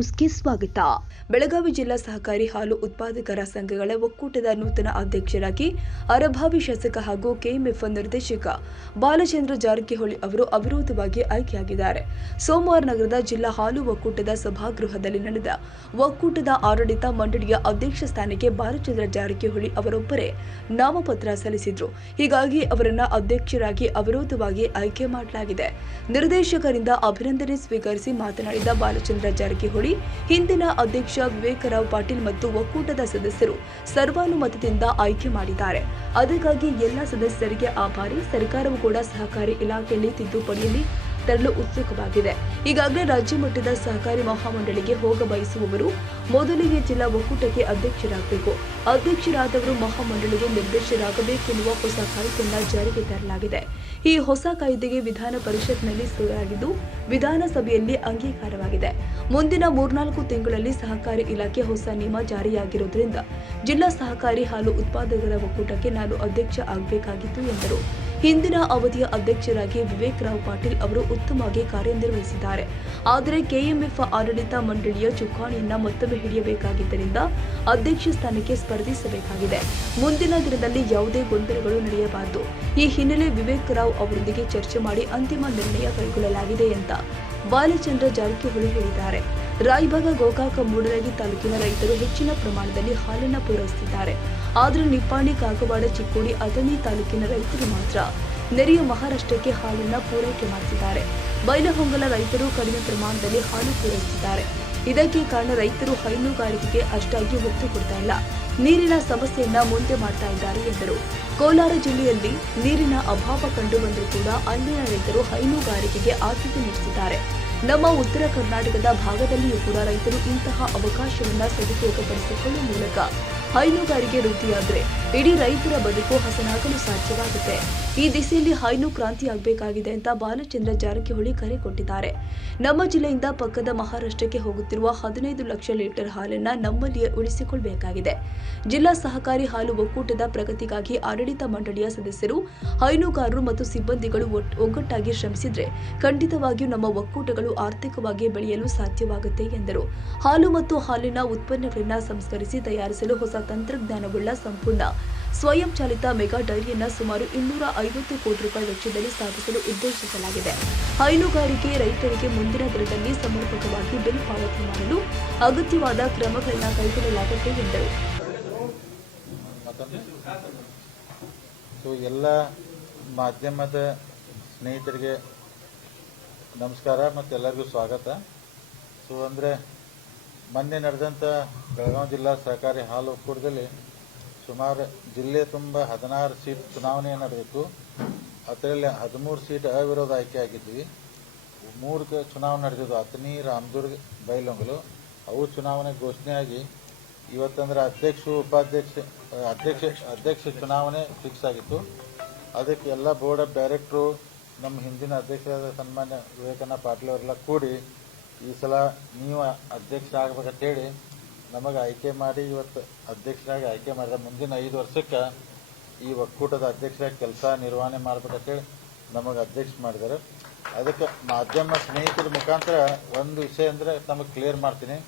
ನ್ಯೂಸ್ಗೆ ಸ್ವಾಗತ. ಬೆಳಗಾವಿ ಜಿಲ್ಲಾ ಸಹಕಾರಿ ಹಾಲು ಉತ್ಪಾದಕರ ಸಂಘಗಳ ಒಕ್ಕೂಟದ ನೂತನ ಅಧ್ಯಕ್ಷರಾಗಿ ಅರಭಾವಿ ಶಾಸಕ ಹಾಗೂ ಕೆಎಂಎಫ್ ನಿರ್ದೇಶಕ ಬಾಲಚಂದ್ರ ಜಾರಕಿಹೊಳಿ ಅವರು ಅವಿರೋಧವಾಗಿ ಆಯ್ಕೆಯಾಗಿದ್ದಾರೆ. ಸೋಮವಾರ ನಗರದ ಜಿಲ್ಲಾ ಹಾಲು ಒಕ್ಕೂಟದ ಸಭಾಗೃಹದಲ್ಲಿ ನಡೆದ ಒಕ್ಕೂಟದ ಆಡಳಿತ ಮಂಡಳಿಯ ಅಧ್ಯಕ್ಷ ಸ್ಥಾನಕ್ಕೆ ಬಾಲಚಂದ್ರ ಜಾರಕಿಹೊಳಿ ಅವರೊಬ್ಬರೇ ನಾಮಪತ್ರ ಸಲ್ಲಿಸಿದ್ರು. ಹೀಗಾಗಿ ಅವರನ್ನು ಅಧ್ಯಕ್ಷರಾಗಿ ಅವಿರೋಧವಾಗಿ ಆಯ್ಕೆ ಮಾಡಲಾಗಿದೆ. ನಿರ್ದೇಶಕರಿಂದ ಅಭಿನಂದನೆ ಸ್ವೀಕರಿಸಿ ಮಾತನಾಡಿದ ಬಾಲಚಂದ್ರ ಜಾರಕಿಹೊಳಿ ಹಿಂದಿನ ಅಧ್ಯಕ್ಷ ವಿವೇಕರಾವ್ ಪಾಟೀಲ್ ಮತ್ತು ಒಕ್ಕೂಟದ ಸದಸ್ಯರು ಸರ್ವಾನುಮತದಿಂದ ಆಯ್ಕೆ ಮಾಡಿದ್ದಾರೆ. ಅದಕ್ಕಾಗಿ ಎಲ್ಲ ಸದಸ್ಯರಿಗೆ ಆಭಾರಿ, ಸರ್ಕಾರವು ಕೂಡ ಸಹಕಾರಿ ಇಲಾಖೆಯಲ್ಲಿ ತಿದ್ದುಪಡಿಯಲ್ಲಿ ತರಲು ಉತ್ಸುಕವಾಗಿದೆ ಈಗಾಗಲೇ ರಾಜ್ಯ ಮಟ್ಟದ ಸಹಕಾರಿ ಮಹಾಮಂಡಳಿಗೆ ಹೋಗ ಬಯಸುವವರು ಮೊದಲಿಗೆ ಜಿಲ್ಲಾ ಒಕ್ಕೂಟಕ್ಕೆ ಅಧ್ಯಕ್ಷರಾಗಬೇಕು. ಅಧ್ಯಕ್ಷರಾದವರು ಮಹಾಮಂಡಳಿಗೆ ನಿರ್ದೇಶರಾಗಬೇಕೆನ್ನುವ ಹೊಸ ಕಾಯ್ದೆಯನ್ನು ಜಾರಿಗೆ ತರಲಾಗಿದೆ. ಈ ಹೊಸ ಕಾಯ್ದೆಗೆ ವಿಧಾನ ಪರಿಷತ್ನಲ್ಲಿ ಸೂರಾಗಿದ್ದು ವಿಧಾನಸಭೆಯಲ್ಲಿ ಅಂಗೀಕಾರವಾಗಿದೆ. ಮುಂದಿನ ಮೂರ್ನಾಲ್ಕು ತಿಂಗಳಲ್ಲಿ ಸಹಕಾರಿ ಇಲಾಖೆ ಹೊಸ ನಿಯಮ ಜಾರಿಯಾಗಿರುವುದರಿಂದ ಜಿಲ್ಲಾ ಸಹಕಾರಿ ಹಾಲು ಉತ್ಪಾದಕರ ಒಕ್ಕೂಟಕ್ಕೆ ನಾನು ಅಧ್ಯಕ್ಷ ಆಗಬೇಕಾಗಿತ್ತು ಎಂದರು. ಹಿಂದಿನ ಅವಧಿಯ ಅಧ್ಯಕ್ಷರಾಗಿ ವಿವೇಕ್ ರಾವ್ ಪಾಟೀಲ್ ಅವರು ಉತ್ತಮವಾಗಿ ಕಾರ್ಯನಿರ್ವಹಿಸಿದ್ದಾರೆ. ಆದರೆ ಕೆಎಂಎಫ್ ಆಡಳಿತ ಮಂಡಳಿಯ ಚುಕ್ಕಾಣಿಯನ್ನ ಮತ್ತೊಮ್ಮೆ ಹಿಡಿಯಬೇಕಾಗಿದ್ದರಿಂದ ಅಧ್ಯಕ್ಷ ಸ್ಥಾನಕ್ಕೆ ಸ್ಪರ್ಧಿಸಬೇಕಾಗಿದೆ. ಮುಂದಿನ ದಿನದಲ್ಲಿ ಯಾವುದೇ ಗೊಂದಲಗಳು ನಡೆಯಬಾರದು. ಈ ಹಿನ್ನೆಲೆ ವಿವೇಕ್ ರಾವ್ ಅವರೊಂದಿಗೆ ಚರ್ಚೆ ಮಾಡಿ ಅಂತಿಮ ನಿರ್ಣಯ ಕೈಗೊಳ್ಳಲಾಗಿದೆ ಅಂತ ಬಾಲಚಂದ್ರ ಜಾರಕಿಹೊಳಿ ಹೇಳಿದ್ದಾರೆ. ರಾಯಭಾಗ ಗೋಕಾಕ ಮೂಡಲಗಿ ತಾಲೂಕಿನ ರೈತರು ಹೆಚ್ಚಿನ ಪ್ರಮಾಣದಲ್ಲಿ ಹಾಲನ್ನು ಪೂರೈಸುತ್ತಿದ್ದಾರೆ. ಆದರೆ ನಿಪ್ಪಾಣಿ, ಕಾಗವಾಡ, ಚಿಕ್ಕೋಡಿ, ಅಥಣಿ ತಾಲೂಕಿನ ರೈತರು ಮಾತ್ರ ನೆರೆಯ ಮಹಾರಾಷ್ಟ್ರಕ್ಕೆ ಹಾಲನ್ನು ಪೂರೈಕೆ ಮಾಡುತ್ತಿದ್ದಾರೆ ಬೈಲಹೊಂಗಲ ರೈತರು ಕಡಿಮೆ ಪ್ರಮಾಣದಲ್ಲಿ ಹಾಲು ಪೂರೈಸುತ್ತಿದ್ದಾರೆ. ಇದಕ್ಕೆ ಕಾರಣ ರೈತರು ಹೈನುಗಾರಿಕೆಗೆ ಅಷ್ಟಾಗಿ ಒತ್ತು ಕೊಡ್ತಾ ಇಲ್ಲ. ನೀರಿನ ಸಮಸ್ಯೆಯನ್ನ ಮುಂದೆ ಮಾಡ್ತಾ ಇದ್ದಾರೆ ಎಂದರು. ಕೋಲಾರ ಜಿಲ್ಲೆಯಲ್ಲಿ ನೀರಿನ ಅಭಾವ ಕಂಡು ಬಂದರೂ ಕೂಡ ಅಲ್ಲಿನ ರೈತರು ಹೈನುಗಾರಿಕೆಗೆ ಆದ್ಯತೆ ನೀಡುತ್ತಿದ್ದಾರೆ. ನಮ್ಮ ಉತ್ತರ ಕರ್ನಾಟಕದ ಭಾಗದಲ್ಲಿಯೂ ಕೂಡ ರೈತರು ಇಂತಹ ಅವಕಾಶವನ್ನು ಸದುಪಯೋಗಪಡಿಸಿಕೊಳ್ಳುವ ಮೂಲಕ ಹೈನುಗಾರಿಕೆ ವೃದ್ಧಿಯಾದರೆ ಇಡೀ ರೈತರ ಬದುಕು ಹಸನಾಗಲು ಸಾಧ್ಯವಾಗುತ್ತೆ. ಈ ದಿಸೆಯಲ್ಲಿ ಹೈನು ಕ್ರಾಂತಿ ಆಗಬೇಕಾಗಿದೆ ಅಂತ ಬಾಲಚಂದ್ರ ಜಾರಕಿಹೊಳಿ ಕರೆ ಕೊಟ್ಟಿದ್ದಾರೆ. ನಮ್ಮ ಜಿಲ್ಲೆಯಿಂದ ಪಕ್ಕದ ಮಹಾರಾಷ್ಟ್ರಕ್ಕೆ ಹೋಗುತ್ತಿರುವ ಹದಿನೈದು ಲಕ್ಷ ಲೀಟರ್ ಹಾಲನ್ನ ನಮ್ಮಲ್ಲಿಯೇ ಉಳಿಸಿಕೊಳ್ಳಬೇಕಾಗಿದೆ ಜಿಲ್ಲಾ ಸಹಕಾರಿ ಹಾಲು ಒಕ್ಕೂಟದ ಪ್ರಗತಿಗಾಗಿ ಆಡಳಿತ ಮಂಡಳಿಯ ಸದಸ್ಯರು, ಹೈನುಗಾರರು ಮತ್ತು ಸಿಬ್ಬಂದಿಗಳು ಒಗ್ಗಟ್ಟಾಗಿ ಶ್ರಮಿಸಿದ್ರೆ ಖಂಡಿತವಾಗಿಯೂ ನಮ್ಮ ಒಕ್ಕೂಟಗಳು ಆರ್ಥಿಕವಾಗಿ ಬೆಳೆಯಲು ಸಾಧ್ಯವಾಗುತ್ತೆ ಎಂದರು. ಹಾಲು ಮತ್ತು ಹಾಲಿನ ಉತ್ಪನ್ನಗಳನ್ನು ಸಂಸ್ಕರಿಸಿ ತಯಾರಿಸಲು ಹೊಸ ತಂತ್ರಜ್ಞಾನವುಳ್ಳ ಸಂಪೂರ್ಣ ಸ್ವಯಂ ಚಾಲಿತ ಮೆಗಾ ಡೈರಿಯನ್ನ ಸುಮಾರು ಇನ್ನೂರ ಐವತ್ತು ಕೋಟಿ ರೂಪಾಯಿ ವೆಚ್ಚದಲ್ಲಿ ಸ್ಥಾಪಿಸಲು ಉದ್ದೇಶಿಸಲಾಗಿದೆ. ಹೈನುಗಾರಿಕೆ ರೈತರಿಗೆ ಮುಂದಿನ ದಿನದಲ್ಲಿ ಸಮರ್ಪಕವಾಗಿ ಬಿಲ್ ಪಾವತಿ ಮಾಡಲು ಅಗತ್ಯವಾದ ಕ್ರಮಗಳನ್ನು ಕೈಗೊಳ್ಳಲಾಗುತ್ತೆ ಎಂದರು. ಎಲ್ಲ ಮಾಧ್ಯಮದ ಸ್ನೇಹಿತರಿಗೆ ನಮಸ್ಕಾರ ಮತ್ತು ಎಲ್ಲರಿಗೂ ಸ್ವಾಗತ. ಸೊ, ಅಂದರೆ ಮೊನ್ನೆ ನಡೆದಂಥ ಬೆಳಗಾವಿ ಜಿಲ್ಲಾ ಸಹಕಾರಿ ಹಾಲು ಒಕ್ಕೂಟದಲ್ಲಿ ಸುಮಾರು ಜಿಲ್ಲೆ ತುಂಬ ಹದಿನಾರು ಸೀಟ್ ಚುನಾವಣೆ ನಡೆಯಿತು ಅದರಲ್ಲಿ ಹದಿಮೂರು ಸೀಟ್ ಅವಿರೋಧ ಆಯ್ಕೆ ಆಗಿದ್ವಿ ಮೂರು ಚುನಾವಣೆ ನಡೆದಿದ್ದು ಅಥಣಿ, ರಾಮದುರ್ಗ ಬೈಲೊಂಗಲು ಅವು ಚುನಾವಣೆ ಘೋಷಣೆಯಾಗಿ ಇವತ್ತಂದ್ರೆ ಅಧ್ಯಕ್ಷ, ಉಪಾಧ್ಯಕ್ಷ, ಅಧ್ಯಕ್ಷ ಅಧ್ಯಕ್ಷ ಚುನಾವಣೆ ಫಿಕ್ಸ್ ಆಗಿತ್ತು. ಅದಕ್ಕೆ ಎಲ್ಲ ಬೋರ್ಡ್ ಆಫ್ ಡೈರೆಕ್ಟ್ರು, ನಮ್ಮ ಹಿಂದಿನ ಅಧ್ಯಕ್ಷರಾದ ಸನ್ಮಾನ್ಯ ವಿವೇಕಣ್ಣ ಪಾಟೀಲ್ ಅವರೆಲ್ಲ ಕೂಡಿ ಈ ಸಲ ನೀವು ಅಧ್ಯಕ್ಷ ಆಗ್ಬೇಕಂತೇಳಿ ನಮಗೆ ಆಯ್ಕೆ ಮಾಡಿ ಇವತ್ತು ಅಧ್ಯಕ್ಷರಾಗಿ ಆಯ್ಕೆ ಮಾಡಿದ ಮುಂದಿನ ಐದು ವರ್ಷಕ್ಕೆ ಈ ಒಕ್ಕೂಟದ ಅಧ್ಯಕ್ಷರಾಗಿ ಕೆಲಸ ನಿರ್ವಹಣೆ ಮಾಡ್ಬೇಕಂತೇಳಿ ನಮಗೆ ಅಧ್ಯಕ್ಷ ಮಾಡಿದ್ದಾರೆ ಅದಕ್ಕೆ ಮಾಧ್ಯಮ ಸ್ನೇಹಿತರ ಮುಖಾಂತರ ಒಂದು ವಿಷಯ ಅಂದರೆ ನಮಗೆ ಕ್ಲಿಯರ್ ಮಾಡ್ತೀನಿ.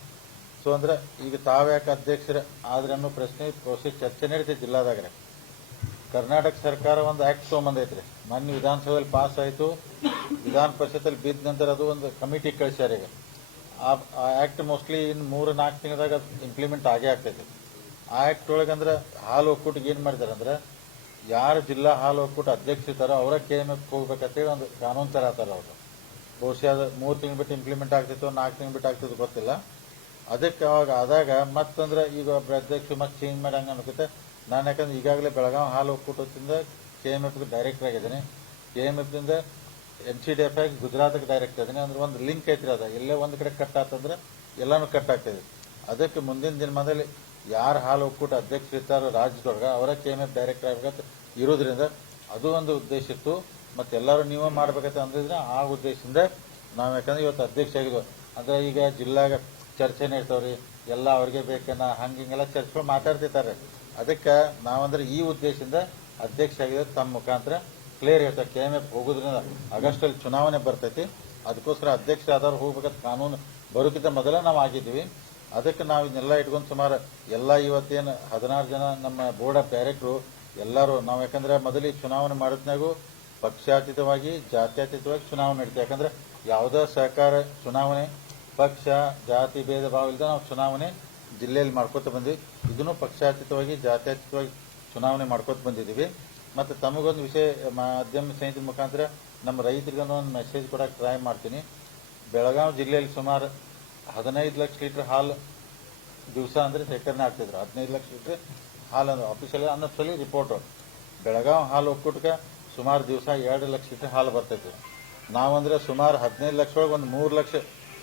ಸೊ ಅಂದ್ರೆ ಈಗ ತಾವ್ಯಾಕೆ ಅಧ್ಯಕ್ಷರ ಆದ್ರೆ ಅನ್ನೋ ಪ್ರಶ್ನೆ ಪ್ರೋಸೆಸ್ ಚರ್ಚೆ ನಡೀತೈತೆ ಜಿಲ್ಲಾದಾಗ್ರೆ. ಕರ್ನಾಟಕ ಸರ್ಕಾರ ಒಂದು ಆಕ್ಟ್ ತೊಗೊಂಬಂದೈತ್ರಿ. ಮೊನ್ನೆ ವಿಧಾನಸಭೆಯಲ್ಲಿ ಪಾಸ್ ಆಯಿತು. ವಿಧಾನ ಪರಿಷತ್ತಲ್ಲಿ ಬಿದ್ದ ನಂತರ ಅದು ಒಂದು ಕಮಿಟಿ ಕಳಿಸ್ಯಾರ ಈಗ. ಆಕ್ಟ್ ಮೋಸ್ಟ್ಲಿ ಇನ್ನು ಮೂರು ನಾಲ್ಕು ತಿಂಗಳದಾಗ ಇಂಪ್ಲಿಮೆಂಟ್ ಆಗೇ ಆಗ್ತೈತಿ. ಆ ಆಕ್ಟ್ ಒಳಗಂದ್ರೆ ಹಾಲು ಒಕ್ಕೂಟಿಗೆ ಏನು ಮಾಡಿದಾರೆ ಅಂದ್ರೆ ಯಾರು ಜಿಲ್ಲಾ ಹಾಲು ಒಕ್ಕೂಟ ಅಧ್ಯಕ್ಷ ಇರ್ತಾರೋ ಅವರ ಕೆ ಎಂ ಎಫ್ ಹೋಗ್ಬೇಕಂತೇಳಿ ಒಂದು ಕಾನೂನು ತರ ಆತಾರ ಅವರು. ಬಹುಶಃ ಅದು ಮೂರು ತಿಂಗಳು ಬಿಟ್ಟು ಇಂಪ್ಲಿಮೆಂಟ್ ಆಗ್ತಿತ್ತು ನಾಲ್ಕು ತಿಂಗಳು ಬಿಟ್ಟು ಆಗ್ತಿತ್ತು ಗೊತ್ತಿಲ್ಲ. ಅದಕ್ಕೆ ಅವಾಗ ಆದಾಗ ಮತ್ತಂದ್ರೆ ಈಗ ಅಧ್ಯಕ್ಷ ಮತ್ತೆ ಚೇಂಜ್ ಮಾಡಂಗ ಅನ್ಸುತ್ತೆ ನಾನು ಯಾಕಂದ್ರೆ ಈಗಾಗಲೇ ಬೆಳಗಾವಿ ಹಾಲು ಒಕ್ಕೂಟದಿಂದ ಕೆ ಎಂ ಎಫ್ ಡೈರೆಕ್ಟರ್ ಆಗಿದ್ದೀನಿ. ಕೆ ಎಂ ದಿಂದ ಎನ್ ಸಿ ಡಿ ಎಫ್ ಆಗಿ ಗುಜರಾತ್ಗೆ ಡೈರೆಕ್ಟ್ ಇದೀನಿ ಅಂದ್ರೆ ಒಂದು ಲಿಂಕ್ ಐತ್ರಿ ಅದ. ಎಲ್ಲೇ ಒಂದು ಕಡೆ ಕಟ್ ಆತಂದ್ರೆ ಎಲ್ಲಾನು ಕಟ್ ಆಗ್ತದೆ. ಅದಕ್ಕೆ ಮುಂದಿನ ದಿನಮಾನದಲ್ಲಿ ಯಾರು ಹಾಲು ಒಕ್ಕೂಟ ಅಧ್ಯಕ್ಷ ಇರ್ತಾರೋ ರಾಜ್ಯದೊಳಗೆ ಅವರ ಕೆ ಎಂ ಎಫ್ ಡೈರೆಕ್ಟರ್ ಆಗ್ಬೇಕಂತ ಇರೋದ್ರಿಂದ ಅದು ಒಂದು ಉದ್ದೇಶ ಇತ್ತು. ಮತ್ತೆ ಎಲ್ಲರೂ ನೀವೇ ಮಾಡ್ಬೇಕಂತ ಅಂದಿದ್ರೆ ಆ ಉದ್ದೇಶದಿಂದ ನಾವು ಯಾಕಂದ್ರೆ ಇವತ್ತು ಅಧ್ಯಕ್ಷ ಆಗಿದ್ವು. ಅಂದ್ರೆ ಈಗ ಜಿಲ್ಲಾಗ ಚರ್ಚೆ ಇರ್ತಾವ್ರಿ. ಎಲ್ಲ ಅವ್ರಿಗೆ ಬೇಕನ್ನ ಹಂಗ ಹಿಂಗೆಲ್ಲ ಚರ್ಚೆಗಳು ಮಾತಾಡ್ತಿರ್ತಾರೆ. ಅದಕ್ಕೆ ನಾವಂದ್ರೆ ಈ ಉದ್ದೇಶದಿಂದ ಅಧ್ಯಕ್ಷ ಆಗಿದ್ರೆ ತಮ್ಮ ಮುಖಾಂತರ ಕ್ಲಿಯರ್ ಇರ್ತದೆ ಕೆ ಎಂ ಎಫ್ ಹೋಗೋದ್ರಿಂದ ಆಗಸ್ಟ್ ಅಲ್ಲಿ ಚುನಾವಣೆ ಬರ್ತೈತಿ. ಅದಕ್ಕೋಸ್ಕರ ಅಧ್ಯಕ್ಷ ಆದವ್ರು ಹೋಗ್ಬೇಕಂತ ಕಾನೂನು ಬರೋಕ್ಕಿಂತ ಮೊದಲೇ ನಾವು ಆಗಿದ್ದೀವಿ. ಅದಕ್ಕೆ ನಾವು ಇದನ್ನೆಲ್ಲ ಇಟ್ಕೊಂಡು ಸುಮಾರು ಎಲ್ಲ ಇವತ್ತೇನು ಹದಿನಾರು ಜನ ನಮ್ಮ ಬೋರ್ಡ್ ಆಫ್ ಡೈರೆಕ್ಟ್ರು ಎಲ್ಲರೂ, ನಾವು ಯಾಕಂದ್ರೆ ಮೊದಲಿಗೆ ಚುನಾವಣೆ ಮಾಡಿದ್ನಾಗೂ ಪಕ್ಷಾತೀತವಾಗಿ, ಜಾತ್ಯತೀತವಾಗಿ ಚುನಾವಣೆ ನಡೀತೀವಿ ಯಾಕಂದ್ರೆ ಯಾವುದೇ ಸಹಕಾರ ಚುನಾವಣೆ, ಪಕ್ಷ, ಜಾತಿ ಭೇದ ಭಾವ ಇಲ್ಲದೆ ನಾವು ಚುನಾವಣೆ ಜಿಲ್ಲೆಯಲ್ಲಿ ಮಾಡ್ಕೋತ ಬಂದ್ವಿ. ಇದನ್ನು ಪಕ್ಷಾತೀತವಾಗಿ, ಜಾತ್ಯತೀತವಾಗಿ ಚುನಾವಣೆ ಮಾಡ್ಕೋತ ಬಂದಿದ್ದೀವಿ. ಮತ್ತು ತಮಗೊಂದು ವಿಷಯ, ಮಾಧ್ಯಮ ಸ್ನೇಹಿತರ ಮುಖಾಂತರ ನಮ್ಮ ರೈತರಿಗೊಂದು ಒಂದು ಮೆಸೇಜ್ ಕೊಡಕ್ಕೆ ಟ್ರೈ ಮಾಡ್ತೀನಿ. ಬೆಳಗಾವಿ ಜಿಲ್ಲೆಯಲ್ಲಿ ಸುಮಾರು ಹದಿನೈದು ಲಕ್ಷ ಲೀಟರ್ ಹಾಲು ದಿವಸ ಅಂದರೆ ಶೇಖರಣೆ ಆಗ್ತಿದ್ರು. ಹದಿನೈದು ಲಕ್ಷ ಲೀಟರ್ ಹಾಲು ಅಂದ್ರೆ ಆಫೀಸಲ್ಲಿ ಅನ್ನೋಸಲಿ ರಿಪೋರ್ಟು ಬೆಳಗಾವಿ ಹಾಲು ಒಕ್ಕೂಟಕ್ಕೆ ಸುಮಾರು ದಿವಸ ಎರಡು ಲಕ್ಷ ಲೀಟರ್ ಹಾಲು ಬರ್ತೈತಿ. ನಾವಂದ್ರೆ ಸುಮಾರು ಹದಿನೈದು ಲಕ್ಷ ಒಳಗೆ ಒಂದು ಮೂರು ಲಕ್ಷ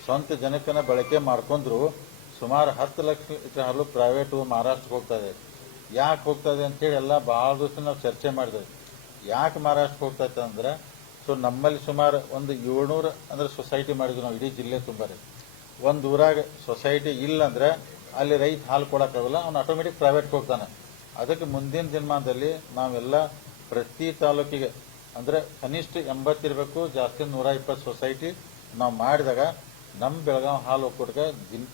ಸ್ವಂತ ಜನಕ್ಕನ್ನ ಬಳಕೆ ಮಾಡ್ಕೊಂಡ್ರು ಸುಮಾರು ಹತ್ತು ಲಕ್ಷ ಲೀಟರ್ ಹಾಲು ಪ್ರೈವೇಟು ಮಹಾರಾಷ್ಟ್ರಕ್ಕೆ ಹೋಗ್ತಾ ಇದೆ. ಯಾಕೆ ಹೋಗ್ತಾ ಇದೆ ಅಂತೇಳಿ ಎಲ್ಲ ಭಾಳ ದಿವಸ ನಾವು ಚರ್ಚೆ ಮಾಡಿದ್ವಿ. ಯಾಕೆ ಮಹಾರಾಷ್ಟ್ರಕ್ಕೆ ಹೋಗ್ತಾ ಇತ್ತು ಅಂದ್ರೆ, ಸೊ ನಮ್ಮಲ್ಲಿ ಸುಮಾರು ಒಂದು ಏಳ್ನೂರು ಅಂದ್ರೆ ಸೊಸೈಟಿ ಮಾಡಿದ್ವಿ ನಾವು ಇಡೀ ಜಿಲ್ಲೆ ತುಂಬ ರೀ ಒಂದು ಊರಾಗ ಸೊಸೈಟಿ ಇಲ್ಲ ಅಂದ್ರೆ ಅಲ್ಲಿ ರೈತ ಹಾಲು ಕೊಡಕ್ಕಾಗಲ್ಲ, ಅವ್ನು ಆಟೋಮೆಟಿಕ್ ಪ್ರೈವೇಟ್ಗೆ ಹೋಗ್ತಾನೆ. ಅದಕ್ಕೆ ಮುಂದಿನ ದಿನಮಾನದಲ್ಲಿ ನಾವೆಲ್ಲ ಪ್ರತಿ ತಾಲೂಕಿಗೆ ಅಂದ್ರೆ ಕನಿಷ್ಠ ಎಂಬತ್ತಿರಬೇಕು ಜಾಸ್ತಿ ನೂರ ಇಪ್ಪತ್ತು ಸೊಸೈಟಿ ನಾವು ಮಾಡಿದಾಗ ನಮ್ಮ ಬೆಳಗಾವಿ ಹಾಲು ಒಕ್ಕೂಟಕ್ಕೆ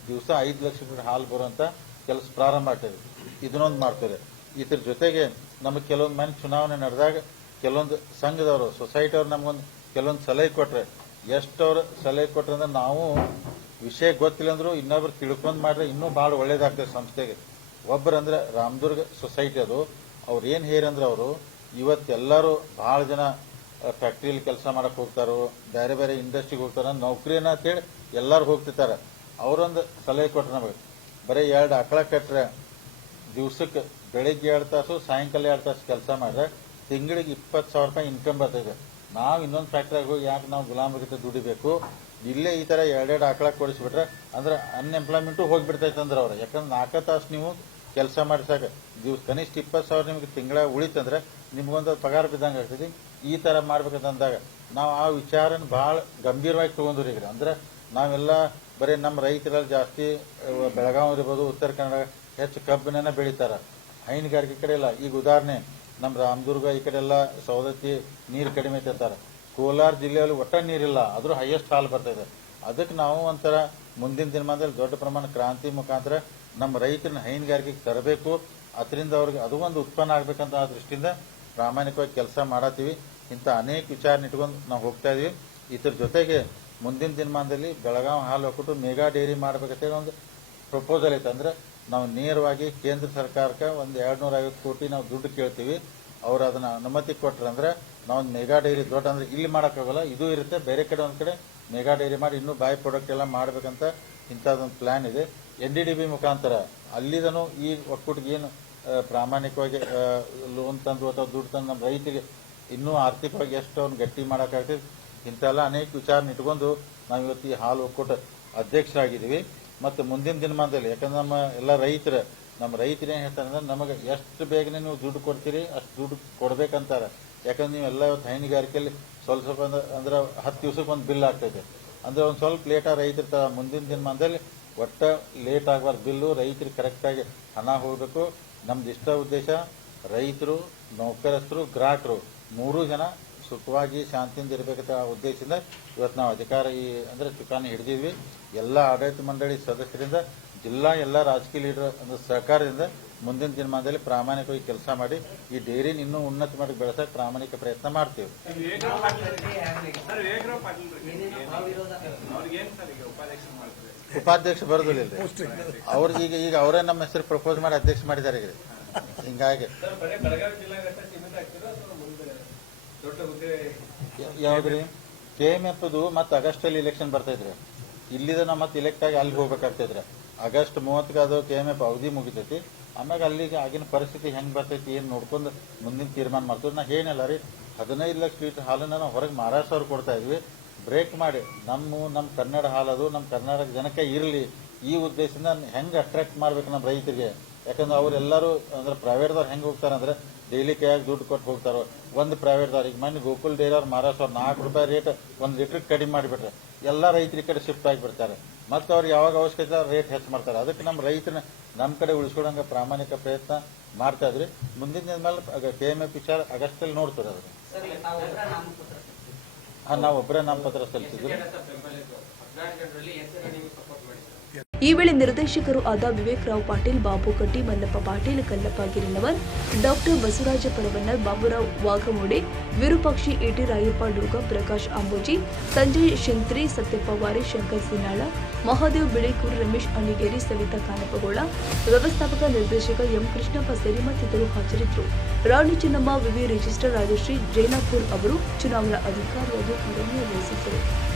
ದಿವಸ ಐದು ಲಕ್ಷ ಲೀಟರ್ ಹಾಲು ಬರುವಂತ ಕೆಲಸ ಪ್ರಾರಂಭ ಆಗ್ತದೆ ಇದನ್ನೊಂದು ಮಾಡ್ತಾರೆ. ಇದ್ರ ಜೊತೆಗೆ ನಮಗೆ ಕೆಲವೊಂದು ಮನೆ ಚುನಾವಣೆ ನಡೆದಾಗ ಕೆಲವೊಂದು ಸಂಘದವರು ಸೊಸೈಟಿ ನಮಗೊಂದು ಕೆಲವೊಂದು ಸಲಹೆ ಕೊಟ್ರೆ, ಎಷ್ಟವ್ರು ಸಲಹೆ ಕೊಟ್ರೆ ಅಂದ್ರೆ ನಾವು ವಿಷಯ ಗೊತ್ತಿಲ್ಲ ಅಂದ್ರು ಇನ್ನೊಬ್ರು ತಿಳ್ಕೊಂಡು ಮಾಡ್ರೆ ಇನ್ನೂ ಭಾಳ ಒಳ್ಳೇದಾಗ್ತದೆ ಸಂಸ್ಥೆಗೆ. ಒಬ್ಬರಂದ್ರೆ ರಾಮದುರ್ಗ ಸೊಸೈಟಿ ಅದು. ಅವ್ರು ಏನು ಹೇರಂದ್ರೆ ಅವರು ಇವತ್ತೆಲ್ಲರೂ ಭಾಳ ಜನ ಫ್ಯಾಕ್ಟ್ರಿಯಲ್ಲಿ ಕೆಲಸ ಮಾಡಕ್ ಹೋಗ್ತಾರೋ ಬೇರೆ ಬೇರೆ ಇಂಡಸ್ಟ್ರಿಗೆ ಹೋಗ್ತಾರ ನೌಕರಿನ ಅಂತೇಳಿ ಎಲ್ಲರೂ ಹೋಗ್ತಿರ್ತಾರೆ. ಅವರೊಂದು ಸಲಹೆ ಕೊಟ್ರೆ ನಮಗೆ ಬರೀ ಎರಡು ಆಕಳ ಕಟ್ರೆ ದಿವ್ಸಕ್ಕೆ ಬೆಳಿಗ್ಗೆ ಎರಡು ತಾಸು, ಸಾಯಂಕಾಲ ಎರಡು ತಾಸು ಕೆಲಸ ಮಾಡಿದ್ರೆ ತಿಂಗಳಿಗೆ ಇಪ್ಪತ್ತು ಸಾವಿರ ರೂಪಾಯಿ ಇನ್ಕಮ್ ಬರ್ತೈತೆ. ನಾವು ಇನ್ನೊಂದು ಫ್ಯಾಕ್ಟ್ರಿಯಾಗ ಹೋಗಿ ಯಾಕೆ ನಾವು ಗುಲಾಮರಿಗೆ ದುಡಿಬೇಕು? ಇಲ್ಲೇ ಈ ತರ ಎರಡೆರಡು ಆಕಳ ಕೊಡಿಸ್ಬಿಟ್ರೆ ಅಂದ್ರೆ ಅನ್ಎಂಪ್ಲಾಯ್ಮೆಂಟು ಹೋಗ್ಬಿಡ್ತೈತೆ ಅಂದ್ರೆ ಅವ್ರು. ಯಾಕಂದ್ರೆ ನಾಲ್ಕು ತಾಸು ನೀವು ಕೆಲಸ ಮಾಡಿಸಾಕ ದಿವ್ಸ ಕನಿಷ್ಠ ಇಪ್ಪತ್ತು ಸಾವಿರ ನಿಮ್ಗೆ ತಿಂಗಳ ಉಳಿತಂದ್ರೆ ನಿಮ್ಗೊಂದು ಪಗಾರ ಬಿದ್ದಂಗೆ ಆಗ್ತೈತಿ. ಈ ತರ ಮಾಡ್ಬೇಕಂತಂದಾಗ ನಾವು ಆ ವಿಚಾರನ ಭಾಳ ಗಂಭೀರವಾಗಿ ತಗೊಂಡ್ರಿ ಈಗ. ಅಂದ್ರೆ ನಾವೆಲ್ಲ ಬರೀ ನಮ್ಮ ರೈತರಲ್ಲಿ ಜಾಸ್ತಿ ಬೆಳಗಾವಿ ಇರ್ಬೋದು, ಉತ್ತರ ಕನ್ನಡ ಹೆಚ್ಚು ಕಬ್ಬಿನ ಬೆಳೀತಾರ. ಹೈನುಗಾರಿಕೆ ಕಡೆ ಇಲ್ಲ. ಈಗ ಉದಾಹರಣೆ ನಮ್ಮ ರಾಮದುರ್ಗ ಈ ಕಡೆ ಎಲ್ಲ ಸವದತ್ತಿ ನೀರು ಕಡಿಮೆ ತರ್ತಾರ. ಕೋಲಾರ ಜಿಲ್ಲೆಯಲ್ಲಿ ಒಟ್ಟ ನೀರಿಲ್ಲ ಅದ್ರ ಹೈಯೆಸ್ಟ್ ಹಾಲು ಬರ್ತಿದೆ ಅದಕ್ಕೆ ನಾವು ಒಂಥರ ಮುಂದಿನ ದಿನಮಾನದಲ್ಲಿ ದೊಡ್ಡ ಪ್ರಮಾಣ ಕ್ರಾಂತಿ ಮುಖಾಂತರ ನಮ್ಮ ರೈತರನ್ನ ಹೈನುಗಾರಿಕೆಗೆ ತರಬೇಕು. ಅದರಿಂದ ಅವ್ರಿಗೆ ಅದು ಒಂದು ಉತ್ಪನ್ನ ಆಗ್ಬೇಕಂತ ಆ ದೃಷ್ಟಿಯಿಂದ ಪ್ರಾಮಾಣಿಕವಾಗಿ ಕೆಲಸ ಮಾಡತ್ತೀವಿ. ಇಂಥ ಅನೇಕ ವಿಚಾರನ ಇಟ್ಕೊಂಡು ನಾವು ಹೋಗ್ತಾ ಇದೀವಿ. ಇದ್ರ ಜೊತೆಗೆ ಮುಂದಿನ ದಿನಮಾನದಲ್ಲಿ ಬೆಳಗಾವಿ ಹಾಲು ಹಾಕ್ಬಿಟ್ಟು ಮೆಗಾ ಡೈರಿ ಮಾಡ್ಬೇಕಂತೇಳಿ ಒಂದು ಪ್ರಪೋಸಲ್ ಐತೆ. ಅಂದ್ರೆ ನಾವು ನೇರವಾಗಿ ಕೇಂದ್ರ ಸರ್ಕಾರಕ್ಕೆ ಒಂದು ಎರಡು ನೂರ ಐವತ್ತು ಕೋಟಿ ನಾವು ದುಡ್ಡು ಕೇಳ್ತೀವಿ. ಅವ್ರು ಅದನ್ನ ಅನುಮತಿ ಕೊಟ್ರೆ ಅಂದ್ರೆ ನಾವು ಮೆಗಾ ಡೈರಿ ದೊಡ್ಡ ಅಂದ್ರೆ ಇಲ್ಲಿ ಮಾಡೋಕ್ಕಾಗಲ್ಲ, ಇದು ಇರುತ್ತೆ, ಬೇರೆ ಕಡೆ ಒಂದು ಕಡೆ ಮೆಗಾ ಡೈರಿ ಮಾಡಿ ಇನ್ನೂ ಬಾಯ್ ಪ್ರಾಡಕ್ಟ್ ಎಲ್ಲ ಮಾಡಬೇಕಂತ ಇಂಥದ್ದೊಂದು ಪ್ಲಾನ್ ಇದೆ. ಎನ್ ಡಿ ಡಿ ಬಿ ಮುಖಾಂತರ ಅಲ್ಲಿದನು ಈ ಒಕ್ಕೂಟಿಗೆ ಏನು ಪ್ರಾಮಾಣಿಕವಾಗಿ ಲೋನ್ ತಂದು ಅಥವಾ ದುಡ್ಡು ತಂದು ನಮ್ಮ ರೈತರಿಗೆ ಇನ್ನೂ ಆರ್ಥಿಕವಾಗಿ ಎಷ್ಟು ಅವ್ನು ಗಟ್ಟಿ ಮಾಡೋಕ್ಕಾಗ್ತದೆ. ಇಂಥೆಲ್ಲ ಅನೇಕ ವಿಚಾರನ ಇಟ್ಕೊಂಡು ನಾವು ಇವತ್ತು ಈ ಹಾಲು ಒಕ್ಕೂಟ ಅಧ್ಯಕ್ಷರಾಗಿದ್ದೀವಿ. ಮತ್ತು ಮುಂದಿನ ದಿನಮಾನದಲ್ಲಿ, ಯಾಕಂದ್ರೆ ನಮ್ಮ ಎಲ್ಲ ರೈತರ, ನಮ್ಮ ರೈತರು ಏನು ಹೇಳ್ತಾರೆ ಅಂದ್ರೆ, ನಮಗೆ ಎಷ್ಟು ಬೇಗನೆ ನೀವು ದುಡ್ಡು ಕೊಡ್ತೀರಿ, ಅಷ್ಟು ದುಡ್ಡು ಕೊಡ್ಬೇಕಂತಾರೆ. ಯಾಕಂದ್ರೆ ನೀವು ಎಲ್ಲ ಹೈನುಗಾರಿಕೆಯಲ್ಲಿ ಸ್ವಲ್ಪ ಸ್ವಲ್ಪ ಅಂದ್ರೆ ಅಂದ್ರೆ ಹತ್ತು ದಿವ್ಸಕ್ಕೆ ಒಂದು ಬಿಲ್ ಆಗ್ತೈತೆ. ಅಂದ್ರೆ ಒಂದು ಸ್ವಲ್ಪ ಲೇಟ್ ರೈತರ ತರ ಮುಂದಿನ ದಿನಮಾನದಲ್ಲಿ ಒಟ್ಟು ಲೇಟ್ ಆಗಬಾರ್ದು. ಬಿಲ್ಲು ರೈತರು ಕರೆಕ್ಟಾಗಿ ಹಣ ಹೋಗಬೇಕು. ನಮ್ದು ಇಷ್ಟ ಉದ್ದೇಶ, ರೈತರು, ನೌಕರಸ್ಥರು, ಗ್ರಾಹಕರು, ಮೂರೂ ಜನ ಸುಖವಾಗಿ ಶಾಂತಿಯಿಂದ ಇರಬೇಕಂತ ಉದ್ದೇಶದಿಂದ ಇವತ್ತು ನಾವು ಅಧಿಕಾರ ಈ, ಅಂದ್ರೆ ಚುಕ್ಕಾಣಿ ಹಿಡಿದಿದ್ವಿ. ಎಲ್ಲ ಆಡಳಿತ ಮಂಡಳಿ ಸದಸ್ಯರಿಂದ, ಜಿಲ್ಲಾ ಎಲ್ಲ ರಾಜಕೀಯ ಲೀಡರ್ ಅಂದ್ರೆ ಸಹಕಾರದಿಂದ ಮುಂದಿನ ದಿನಮಾನದಲ್ಲಿ ಪ್ರಾಮಾಣಿಕವಾಗಿ ಕೆಲಸ ಮಾಡಿ, ಈ ಡೈರಿನ ಇನ್ನೂ ಉನ್ನತ ಮಟ್ಟಕ್ಕೆ ಬೆಳೆಸಕ್ಕೆ ಪ್ರಾಮಾಣಿಕ ಪ್ರಯತ್ನ ಮಾಡ್ತೀವಿ. ಉಪಾಧ್ಯಕ್ಷ ಬರೋದಿಲ್ಲ ಅವ್ರಿಗೆ ಈಗ ಈಗ ಅವರೇ ನಮ್ಮ ಹೆಸರು ಪ್ರಪೋಸ್ ಮಾಡಿ ಅಧ್ಯಕ್ಷ ಮಾಡಿದ್ದಾರೆ ಹಿಂಗಾಗಿ. ಯಾವ್ದ್ರಿ? ಕೆ ಎಂ ಎಫ್ ಮತ್ತೆ ಆಗಸ್ಟ್ ಅಲ್ಲಿ ಇಲೆಕ್ಷನ್ ಬರ್ತೈತ್ರಿ ಇಲ್ಲಿದ ನಾವು ಮತ್ತೆ ಇಲೆಕ್ಟ್ ಆಗಿ ಅಲ್ಲಿ ಹೋಗ್ಬೇಕಾಗ್ತೈತ್ರಿ ಆಗಸ್ಟ್ ಮೂವತ್ತಕ್ಕೆ ಅದು ಕೆ ಎಂ ಎಫ್ ಅವಧಿ ಮುಗಿತೈತಿ. ಆಮ್ಯಾಗ ಅಲ್ಲಿಗೆ ಆಗಿನ ಪರಿಸ್ಥಿತಿ ಹೆಂಗ್ ಬರ್ತೈತಿ ಏನ್ ನೋಡ್ಕೊಂಡು ಮುಂದಿನ ತೀರ್ಮಾನ ಮಾಡ್ತೀವಿ. ನಾ ಏನಿಲ್ಲ ರೀ, ಹದಿನೈದು ಲಕ್ಷ ಲೀಟರ್ ಹಾಲನ್ನ ನಾವು ಹೊರಗೆ ಮಹಾರಾಷ್ಟ್ರ ಕೊಡ್ತಾ ಇದ್ವಿ. ಬ್ರೇಕ್ ಮಾಡಿ, ನಮ್ಮ ನಮ್ಮ ಕನ್ನಡ ಹಾಲದು ನಮ್ಮ ಕರ್ನಾಟಕ ಜನಕ್ಕೆ ಇರಲಿ. ಈ ಉದ್ದೇಶದಿಂದ ಹೆಂಗ್ ಅಟ್ರಾಕ್ಟ್ ಮಾಡ್ಬೇಕು ನಮ್ಮ ರೈತರಿಗೆ? ಯಾಕಂದ್ರೆ ಅವರೆಲ್ಲರೂ ಅಂದ್ರೆ ಪ್ರೈವೇಟ್ದವ್ರು ಹೆಂಗ್ ಹೋಗ್ತಾರಂದ್ರೆ ಡೈಲಿ ಕೈಯಾಗಿ ದುಡ್ಡು ಕೊಟ್ಟು ಹೋಗ್ತಾರೋ. ಒಂದು ಪ್ರೈವೇಟ್ದವ್ರು ಈಗ ಮನೆ ಗೋಕುಲ್ ಡೈರಿ ಅವ್ರು ಮಹಾರಾಷ್ಟ್ರ ನಾಲ್ಕು ರೂಪಾಯಿ ರೇಟ್ ಒಂದು ಲೀಟರ್ ಕಡಿಮೆ ಮಾಡಿಬಿಟ್ರೆ ಎಲ್ಲ ರೈತರ ಕಡೆ ಶಿಫ್ಟ್ ಆಗಿಬಿಡ್ತಾರೆ. ಮತ್ತೆ ಅವ್ರು ಯಾವಾಗ ಅವಶ್ಯಕತೆ ರೇಟ್ ಹೆಚ್ಚು ಮಾಡ್ತಾರೆ. ಅದಕ್ಕೆ ನಮ್ಮ ರೈತನ ನಮ್ಮ ಕಡೆ ಉಳಿಸ್ಕೊಡಂಗ ಪ್ರಾಮಾಣಿಕ ಪ್ರಯತ್ನ ಮಾಡ್ತಾ ಇದ್ರಿ. ಮುಂದಿನ ದಿನದ ಮೇಲೆ ಕೆ ಎಂ ಎಫ್ ವಿಚಾರ ಆಗಸ್ಟಲ್ಲಿ ನೋಡ್ತಾರೆ ಅದು ಹಾಂ ನಾವು ಒಬ್ಬರೇ ನಾಮಪತ್ರ ಸಲ್ಲಿಸಿದ್ರು ಈ ವೇಳೆ ನಿರ್ದೇಶಕರು ಆದ ವಿವೇಕ್ ರಾವ್ ಪಾಟೀಲ್, ಬಾಬು ಕಟ್ಟಿ, ಮಲ್ಲಪ್ಪ ಪಾಟೀಲ್, ಕಲ್ಲಪ್ಪ ಗಿರಿನವರ್, ಡಾಕ್ಟರ್ ಬಸವರಾಜ ಪರವನ್ನರ್ ಬಾಬುರಾವ್ ವಾಘಮೋಡೆ, ವಿರೂಪಾಕ್ಷಿ ಇಟಿ ರಾಯಪ್ಪ ಡೂಗ ಪ್ರಕಾಶ್ ಅಂಬೋಜಿ, ಸಂಜಯ್ ಶಿಂತ್ರಿ, ಸತ್ಯಪ್ಪ ವಾರಿ, ಶಂಕರ್ ಸಿನಾಳ, ಮಹಾದೇವ್ ಬಿಳಿಕೂರು, ರಮೇಶ್ ಅಣಿಗೇರಿ, ಸವಿತಾ ಕಾನಪಗೋಳ ವ್ಯವಸ್ಥಾಪಕ ನಿರ್ದೇಶಕ ಎಂ ಕೃಷ್ಣಪ್ಪ ಸೇರಿ ಮತ್ತಿತರರು ಹಾಜರಿದ್ದರು. ರಾಣಿ ಚೆನ್ನಮ್ಮ, ವಿವಿ ರಿಜಿಸ್ಟರ್ ರಾಜಶ್ರೀ, ಜೈನಾಪುರ್ ಅವರು ಚುನಾವಣಾ ಅಧಿಕಾರಿಯಾಗಿ ಕಾರ್ಯನಿರ್ವಹಿಸಿದ್ದರು.